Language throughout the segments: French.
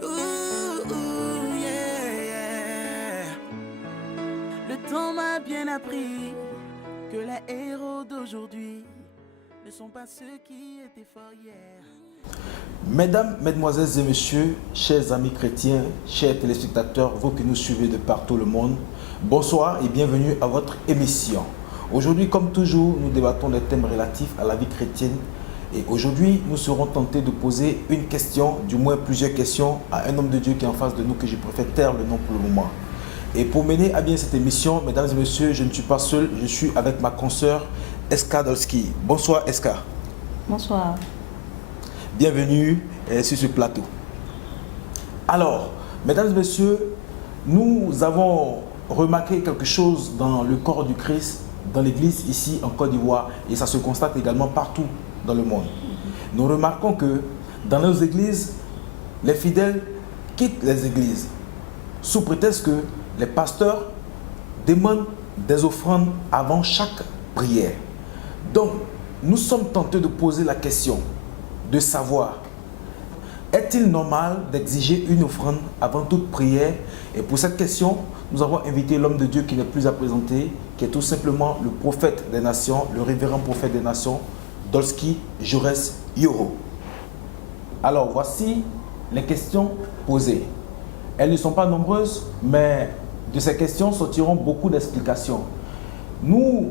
Yeah, yeah. Le temps m'a bien appris que les héros d'aujourd'hui ne sont pas ceux qui étaient forts hier. Mesdames, Mesdemoiselles et Messieurs, chers amis chrétiens, chers téléspectateurs, vous qui nous suivez de partout le monde, bonsoir et bienvenue à votre émission. Aujourd'hui, comme toujours, nous débattons des thèmes relatifs à la vie chrétienne. Et aujourd'hui, nous serons tentés de poser une question, du moins plusieurs questions, à un homme de Dieu qui est en face de nous, que je préfère taire le nom pour le moment. Et pour mener à bien cette émission, mesdames et messieurs, je ne suis pas seul, je suis avec ma consoeur Eska Dolski. Bonsoir Eska. Bonsoir. Bienvenue sur ce plateau. Alors, mesdames et messieurs, nous avons remarqué quelque chose dans le corps du Christ, dans l'église ici en Côte d'Ivoire, et ça se constate également partout dans le monde. Nous remarquons que dans nos églises, les fidèles quittent les églises sous prétexte que les pasteurs demandent des offrandes avant chaque prière. Donc, nous sommes tentés de poser la question de savoir, est-il normal d'exiger une offrande avant toute prière? Et pour cette question, nous avons invité l'homme de Dieu qui n'est plus à présenter, qui est tout simplement le prophète des nations, le révérend prophète des nations, Dolski Jores Yoro. Alors, voici les questions posées. Elles ne sont pas nombreuses, mais de ces questions sortiront beaucoup d'explications. Nous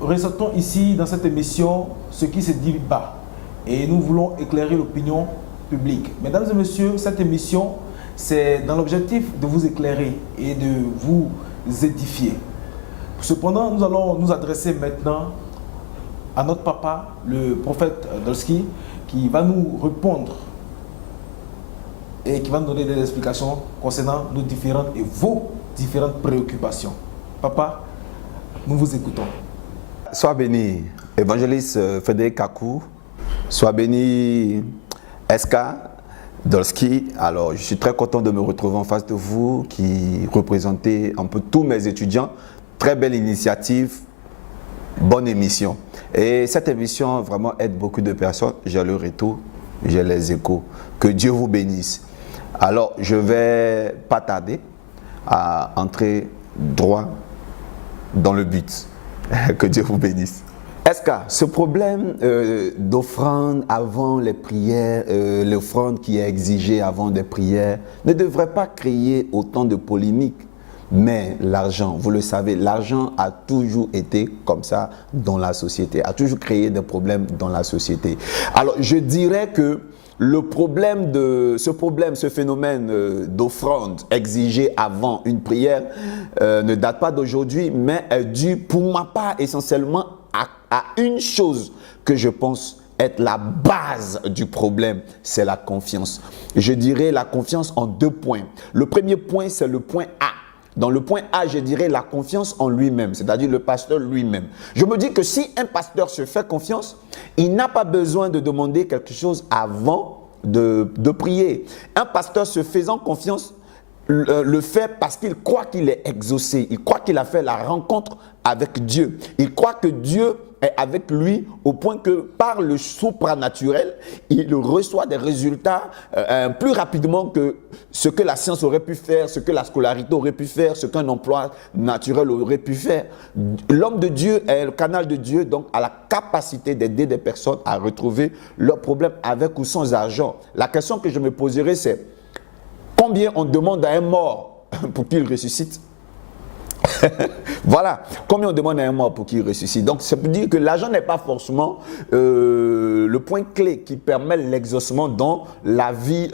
ressortons ici, dans cette émission, ce qui se dit bas. Et nous voulons éclairer l'opinion publique. Mesdames et messieurs, cette émission, c'est dans l'objectif de vous éclairer et de vous édifier. Cependant, nous allons nous adresser maintenant à notre papa, le prophète Dolski, qui va nous répondre et qui va nous donner des explications concernant nos différentes et vos différentes préoccupations. Papa, nous vous écoutons. Sois béni, évangéliste Frédéric Kakou. Sois béni, Eska Dolski. Alors, je suis très content de me retrouver en face de vous, qui représentez un peu tous mes étudiants. Très belle initiative, bonne émission. Et cette émission vraiment aide beaucoup de personnes. J'ai le retour, j'ai les échos. Que Dieu vous bénisse. Alors, je ne vais pas tarder à entrer droit dans le but. Que Dieu vous bénisse. Est-ce que ce problème d'offrande avant les prières, l'offrande qui est exigée avant des prières, ne devrait pas créer autant de polémiques? Mais l'argent, vous le savez, l'argent a toujours été comme ça dans la société, a toujours créé des problèmes dans la société. Alors, je dirais que ce phénomène d'offrande exigée avant une prière ne date pas d'aujourd'hui, mais est dû pour ma part essentiellement à une chose que je pense être la base du problème, c'est la confiance. Je dirais la confiance en deux points. Le premier point, c'est le point A. Dans le point A, je dirais la confiance en lui-même, c'est-à-dire le pasteur lui-même. Je me dis que si un pasteur se fait confiance, il n'a pas besoin de demander quelque chose avant de prier. Un pasteur se faisant confiance le fait parce qu'il croit qu'il est exaucé, il croit qu'il a fait la rencontre avec Dieu. Il croit que Dieu est avec lui au point que par le supranaturel, il reçoit des résultats plus rapidement que ce que la science aurait pu faire, ce que la scolarité aurait pu faire, ce qu'un emploi naturel aurait pu faire. L'homme de Dieu est le canal de Dieu, donc a la capacité d'aider des personnes à retrouver leurs problèmes avec ou sans argent. La question que je me poserai, c'est combien on demande à un mort pour qu'il ressuscite? Voilà, combien on demande à un mort pour qu'il ressuscite. Donc, ça veut dire que l'argent n'est pas forcément le point clé qui permet l'exaucement dans la vie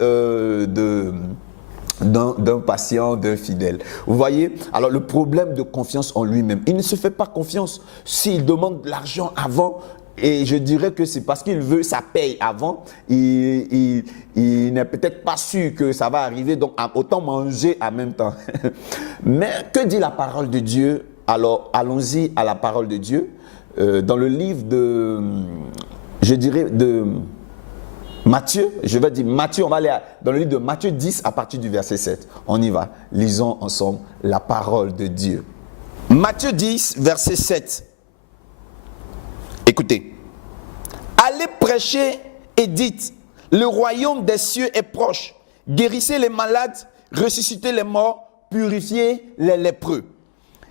d'un patient, d'un fidèle. Vous voyez? Alors, le problème de confiance en lui-même, il ne se fait pas confiance s'il demande de l'argent avant. Et je dirais que c'est parce qu'il veut sa paye avant. Il n'est peut-être pas sûr que ça va arriver, donc autant manger en même temps. Mais que dit la parole de Dieu? Alors, allons-y à la parole de Dieu. Dans le livre de, je dirais, de Matthieu, je vais dire Matthieu, on va aller dans le livre de Matthieu 10 à partir du verset 7. On y va. Lisons ensemble la parole de Dieu. Matthieu 10, verset 7. Écoutez, allez prêcher et dites, le royaume des cieux est proche. guérissez les malades, ressuscitez les morts, purifiez les lépreux.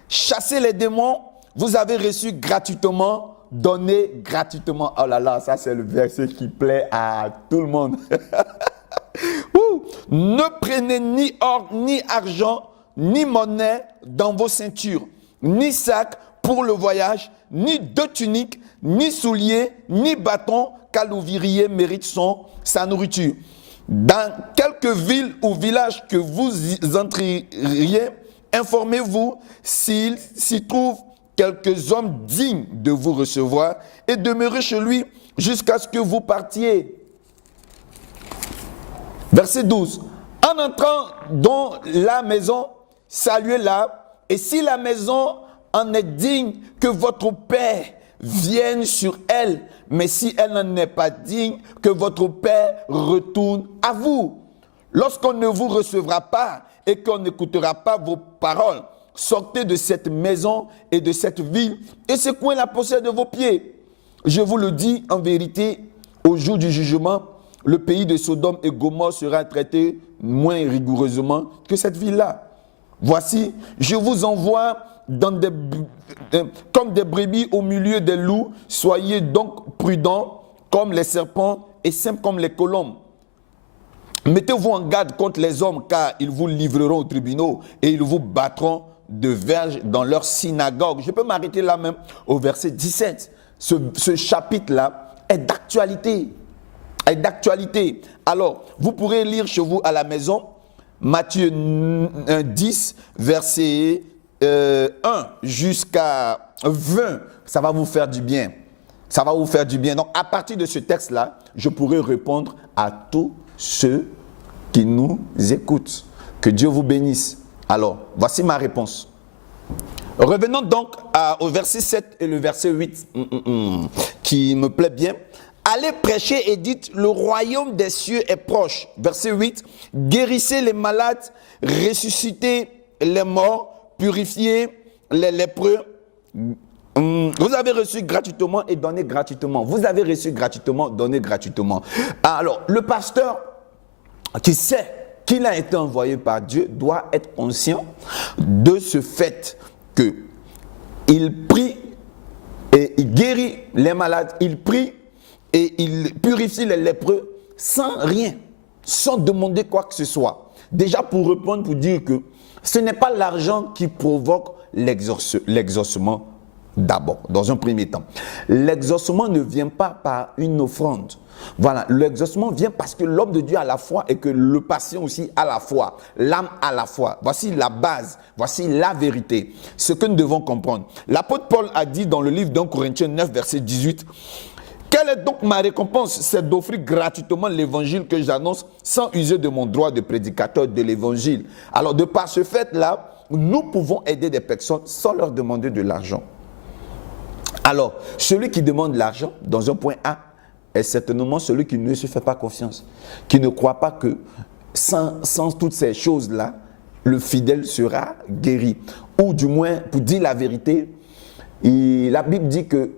Chassez les démons, vous avez reçu gratuitement, donnez gratuitement. Oh là là, ça c'est le verset qui plaît à tout le monde. Ne prenez ni or, ni argent, ni monnaie dans vos ceintures, ni sac pour le voyage, ni deux tuniques, ni souliers, ni bâton, car l'ouvrier mérite sa nourriture. Dans quelque ville ou village que vous entreriez, informez-vous s'il s'y trouve quelques hommes dignes de vous recevoir et demeurez chez lui jusqu'à ce que vous partiez. Verset 12. En entrant dans la maison, saluez-la, et si la maison en est digne, que votre Père vienne sur elle, mais si elle n'en est pas digne, que votre Père retourne à vous. Lorsqu'on ne vous recevra pas et qu'on n'écoutera pas vos paroles, sortez de cette maison et de cette ville et secouez la poussière de vos pieds. Je vous le dis en vérité, au jour du jugement, le pays de Sodome et Gomorrhe sera traité moins rigoureusement que cette ville-là. Voici, je vous envoie comme des brebis au milieu des loups. Soyez donc prudents comme les serpents et simples comme les colombes. Mettez-vous en garde contre les hommes, car ils vous livreront aux tribunaux et ils vous battront de verges dans leur synagogue. Je peux m'arrêter là même au verset 17. Ce chapitre-là est d'actualité. Alors, vous pourrez lire chez vous à la maison Matthieu 10, verset 1 jusqu'à 20. Ça va vous faire du bien. Ça va vous faire du bien. Donc, à partir de ce texte-là, je pourrai répondre à tous ceux qui nous écoutent. Que Dieu vous bénisse. Alors, voici ma réponse. Revenons donc au verset 7 et le verset 8 qui me plaît bien. Allez prêcher et dites, le royaume des cieux est proche. Verset 8, guérissez les malades, ressuscitez les morts, purifiez les lépreux. Vous avez reçu gratuitement et donnez gratuitement. Vous avez reçu gratuitement, donnez gratuitement. Alors, le pasteur qui sait qu'il a été envoyé par Dieu doit être conscient de ce fait qu'il prie et il guérit les malades, il prie et il purifie les lépreux sans rien, sans demander quoi que ce soit. Déjà pour répondre, pour dire que ce n'est pas l'argent qui provoque l'exaucement d'abord, dans un premier temps. L'exaucement ne vient pas par une offrande. Voilà, l'exaucement vient parce que l'homme de Dieu a la foi et que le patient aussi a la foi, l'âme a la foi. Voici la base, voici la vérité, ce que nous devons comprendre. L'apôtre Paul a dit dans le livre d'1 Corinthiens 9, verset 18, « Quelle est donc ma récompense? C'est d'offrir gratuitement l'évangile que j'annonce sans user de mon droit de prédicateur de l'évangile. » Alors, de par ce fait-là, nous pouvons aider des personnes sans leur demander de l'argent. Alors, celui qui demande l'argent, dans un point A, est certainement celui qui ne se fait pas confiance, qui ne croit pas que sans toutes ces choses-là, le fidèle sera guéri. Ou du moins, pour dire la vérité, la Bible dit que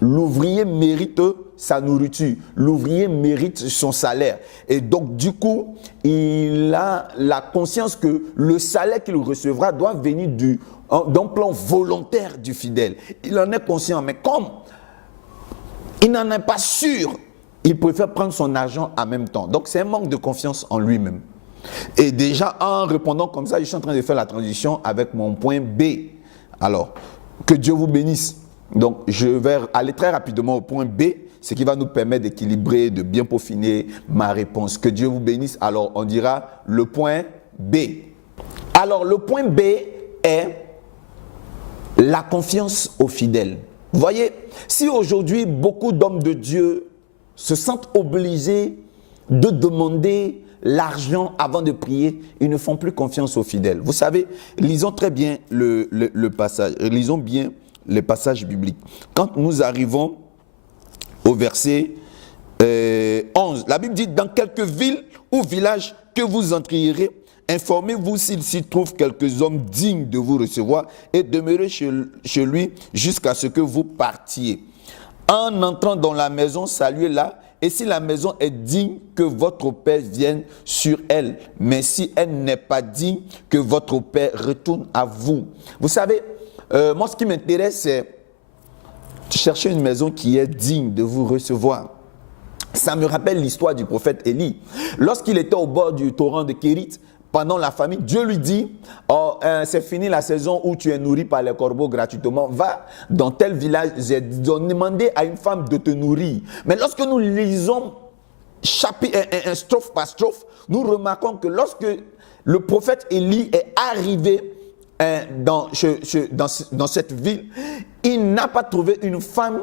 l'ouvrier mérite sa nourriture, l'ouvrier mérite son salaire. Et donc, du coup, il a la conscience que le salaire qu'il recevra doit venir d'un plan volontaire du fidèle. Il en est conscient, mais comme il n'en est pas sûr, il préfère prendre son argent en même temps. Donc, c'est un manque de confiance en lui-même. Et déjà, en répondant comme ça, je suis en train de faire la transition avec mon point B. Alors, que Dieu vous bénisse. Donc, je vais aller très rapidement au point B, ce qui va nous permettre d'équilibrer, de bien peaufiner ma réponse. Que Dieu vous bénisse. Alors, on dira le point B. Alors, le point B est la confiance aux fidèles. Vous voyez, si aujourd'hui beaucoup d'hommes de Dieu se sentent obligés de demander l'argent avant de prier, ils ne font plus confiance aux fidèles. Vous savez, lisons très bien le passage, lisons bien les passages bibliques. Quand nous arrivons au verset 11, la Bible dit, dans quelques villes ou villages que vous entrerez, informez-vous s'il s'y trouve quelques hommes dignes de vous recevoir et demeurez chez lui jusqu'à ce que vous partiez. En entrant dans la maison, saluez-la, et si la maison est digne, que votre Père vienne sur elle. Mais si elle n'est pas digne, que votre Père retourne à vous. Vous savez, moi ce qui m'intéresse, c'est chercher une maison qui est digne de vous recevoir. Ça me rappelle l'histoire du prophète Élie. Lorsqu'il était au bord du torrent de Kérit, pendant la famine, Dieu lui dit, c'est fini la saison où tu es nourri par les corbeaux gratuitement. Va dans tel village, j'ai demandé à une femme de te nourrir. Mais lorsque nous lisons strophe par strophe, nous remarquons que lorsque le prophète Élie est arrivé dans cette ville, il n'a pas trouvé une femme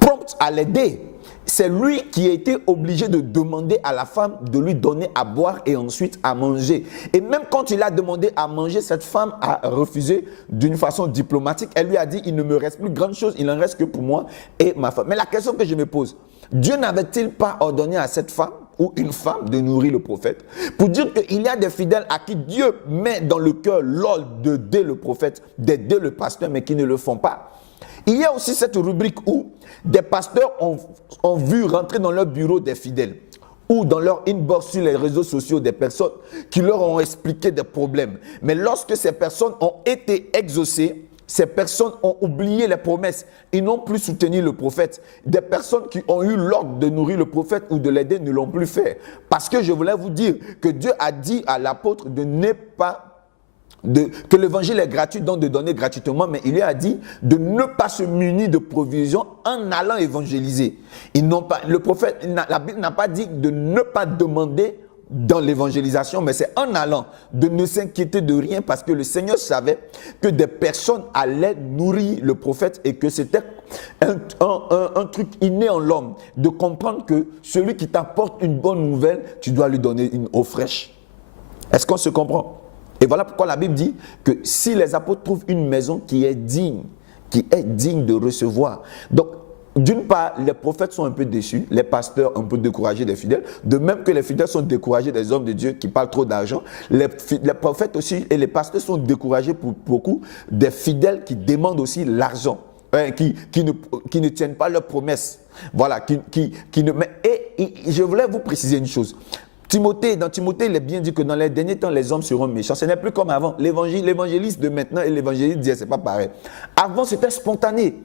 prompte à l'aider. C'est lui qui a été obligé de demander à la femme de lui donner à boire et ensuite à manger. Et même quand il a demandé à manger, cette femme a refusé d'une façon diplomatique. Elle lui a dit, il ne me reste plus grande chose, il n'en reste que pour moi et ma femme. Mais la question que je me pose, Dieu n'avait-il pas ordonné à cette femme ou une femme de nourrir le prophète, pour dire qu'il y a des fidèles à qui Dieu met dans le cœur l'ordre d'aider le prophète, d'aider le pasteur, mais qui ne le font pas. Il y a aussi cette rubrique où des pasteurs ont vu rentrer dans leur bureau des fidèles ou dans leur inbox sur les réseaux sociaux des personnes qui leur ont expliqué des problèmes. Mais lorsque ces personnes ont été exaucées, ces personnes ont oublié les promesses. Ils n'ont plus soutenu le prophète. Des personnes qui ont eu l'ordre de nourrir le prophète ou de l'aider ne l'ont plus fait. Parce que je voulais vous dire que Dieu a dit à l'apôtre de ne pas que l'évangile est gratuit, donc de donner gratuitement, mais il lui a dit de ne pas se munir de provisions en allant évangéliser. Le prophète, la Bible n'a pas dit de ne pas demander dans l'évangélisation, mais c'est en allant, de ne s'inquiéter de rien, parce que le Seigneur savait que des personnes allaient nourrir le prophète et que c'était un truc inné en l'homme, de comprendre que celui qui t'apporte une bonne nouvelle, tu dois lui donner une eau fraîche. Est-ce qu'on se comprend? Et voilà pourquoi la Bible dit que si les apôtres trouvent une maison qui est digne de recevoir. Donc, d'une part, les prophètes sont un peu déçus, les pasteurs un peu découragés des fidèles, de même que les fidèles sont découragés des hommes de Dieu qui parlent trop d'argent. Les prophètes aussi et les pasteurs sont découragés pour beaucoup des fidèles qui demandent aussi l'argent, qui ne tiennent pas leurs promesses. Voilà, et je voulais vous préciser une chose. Dans Timothée, il est bien dit que dans les derniers temps, les hommes seront méchants. Ce n'est plus comme avant. L'évangéliste de maintenant et l'évangéliste d'hier, ce n'est pas pareil. Avant, c'était spontané.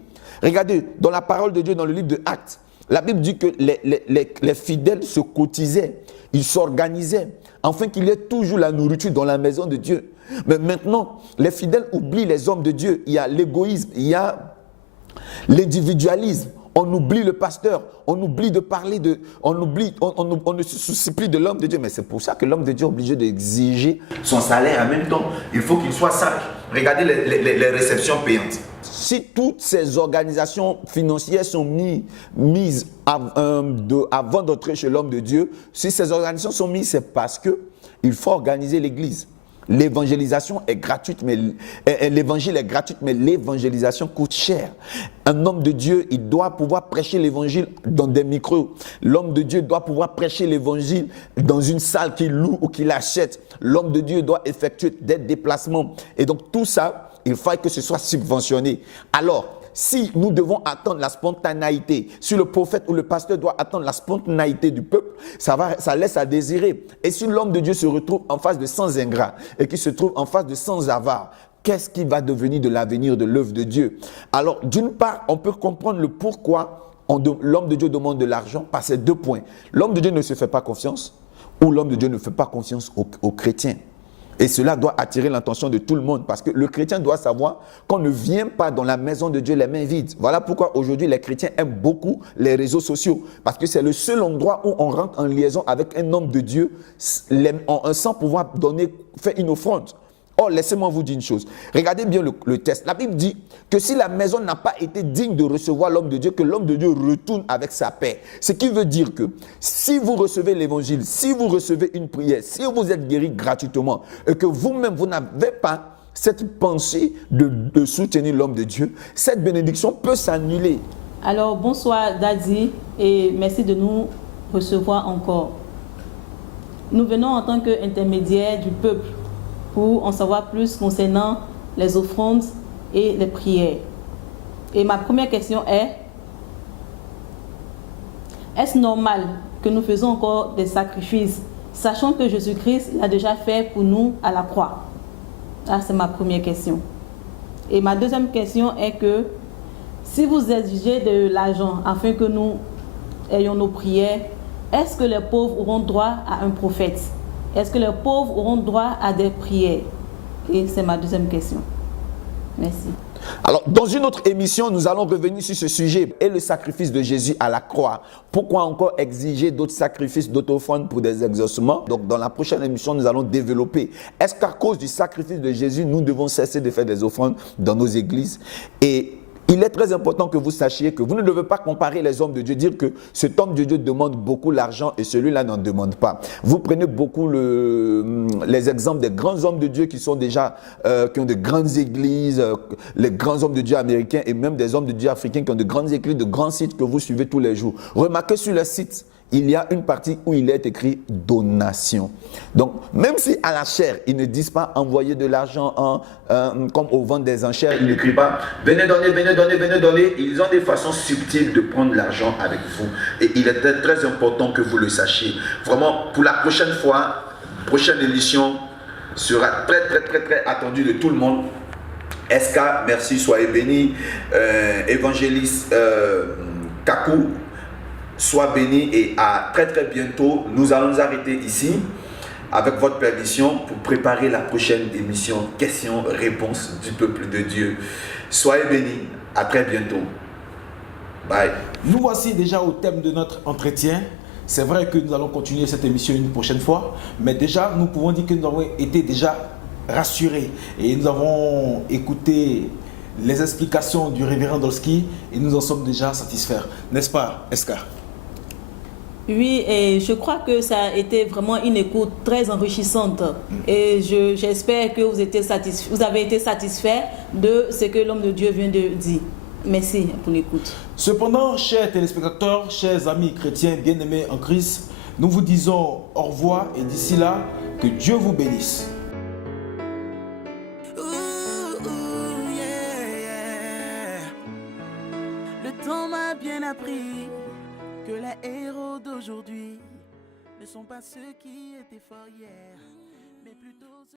Regardez, dans la parole de Dieu, dans le livre de Actes, la Bible dit que les fidèles se cotisaient, ils s'organisaient, afin qu'il y ait toujours la nourriture dans la maison de Dieu. Mais maintenant, les fidèles oublient les hommes de Dieu. Il y a l'égoïsme, il y a l'individualisme. On oublie le pasteur, on oublie de parler on ne se soucie plus de l'homme de Dieu. Mais c'est pour ça que l'homme de Dieu est obligé d'exiger son salaire en même temps. Il faut qu'il soit sage. Regardez les réceptions payantes. Si toutes ces organisations financières sont mises avant d'entrer chez l'homme de Dieu, si ces organisations sont mises, c'est parce qu'il faut organiser l'église. L'évangélisation est gratuite, mais l'évangile est gratuit, mais l'évangélisation coûte cher. Un homme de Dieu, il doit pouvoir prêcher l'évangile dans des micros. L'homme de Dieu doit pouvoir prêcher l'évangile dans une salle qu'il loue ou qu'il achète. L'homme de Dieu doit effectuer des déplacements. Et donc tout ça, il faut que ce soit subventionné. Alors, si nous devons attendre la spontanéité, si le prophète ou le pasteur doit attendre la spontanéité du peuple, ça laisse à désirer. Et si l'homme de Dieu se retrouve en face de 100 ingrats et qu'il se trouve en face de 100 avares, qu'est-ce qui va devenir de l'avenir de l'œuvre de Dieu? Alors, d'une part, on peut comprendre le pourquoi l'homme de Dieu demande de l'argent par ces deux points. L'homme de Dieu ne se fait pas confiance ou l'homme de Dieu ne fait pas confiance aux chrétiens. Et cela doit attirer l'attention de tout le monde parce que le chrétien doit savoir qu'on ne vient pas dans la maison de Dieu les mains vides. Voilà pourquoi aujourd'hui les chrétiens aiment beaucoup les réseaux sociaux parce que c'est le seul endroit où on rentre en liaison avec un homme de Dieu sans pouvoir faire une offrande. Or, laissez-moi vous dire une chose. Regardez bien le texte. La Bible dit que si la maison n'a pas été digne de recevoir l'homme de Dieu, que l'homme de Dieu retourne avec sa paix. Ce qui veut dire que si vous recevez l'évangile, si vous recevez une prière, si vous êtes guéri gratuitement et que vous-même, vous n'avez pas cette pensée de soutenir l'homme de Dieu, cette bénédiction peut s'annuler. Alors, bonsoir Daddy et merci de nous recevoir encore. Nous venons en tant qu'intermédiaire du peuple pour en savoir plus concernant les offrandes et les prières. Et ma première question est, est-ce normal que nous faisons encore des sacrifices, sachant que Jésus-Christ l'a déjà fait pour nous à la croix? Ça, c'est ma première question. Et ma deuxième question est que si vous exigez de l'argent afin que nous ayons nos prières, est-ce que les pauvres auront droit à un prophète? Est-ce que les pauvres auront droit à des prières? Et c'est ma deuxième question. Merci. Alors, dans une autre émission, nous allons revenir sur ce sujet et le sacrifice de Jésus à la croix. Pourquoi encore exiger d'autres sacrifices, d'autres offrandes pour des exaucements? Donc, dans la prochaine émission, nous allons développer. Est-ce qu'à cause du sacrifice de Jésus, nous devons cesser de faire des offrandes dans nos églises? Et il est très important que vous sachiez que vous ne devez pas comparer les hommes de Dieu, dire que cet homme de Dieu demande beaucoup l'argent et celui-là n'en demande pas. Vous prenez beaucoup les exemples des grands hommes de Dieu qui sont déjà, qui ont de grandes églises, les grands hommes de Dieu américains et même des hommes de Dieu africains qui ont de grandes églises, de grands sites que vous suivez tous les jours. Remarquez sur le site, il y a une partie où il est écrit donation. Donc, même si à la chair, ils ne disent pas envoyer de l'argent comme au vent des enchères, ils n'écrivent pas venez donner, venez donner, venez donner. Ils ont des façons subtiles de prendre l'argent avec vous. Et il est très important que vous le sachiez. Vraiment, pour la prochaine fois, prochaine émission sera très attendue de tout le monde. SK, merci, soyez bénis. Évangéliste Kakou, sois béni et à très bientôt. Nous allons nous arrêter ici avec votre permission pour préparer la prochaine émission questions-réponses du peuple de Dieu. Soyez bénis, à très bientôt. Bye. Nous voici déjà au thème de notre entretien. C'est vrai que nous allons continuer cette émission une prochaine fois, mais déjà nous pouvons dire que nous avons été déjà rassurés et nous avons écouté les explications du révérend Dolski et nous en sommes déjà satisfaits. N'est-ce pas, Eska? Oui, et je crois que ça a été vraiment une écoute très enrichissante. Et j'espère que vous avez été satisfait de ce que l'homme de Dieu vient de dire. Merci pour l'écoute. Cependant, chers téléspectateurs, chers amis chrétiens bien-aimés en Christ, nous vous disons au revoir et d'ici là, que Dieu vous bénisse. Le temps m'a bien appris que les héros d'aujourd'hui ne sont pas ceux qui étaient forts hier, mais plutôt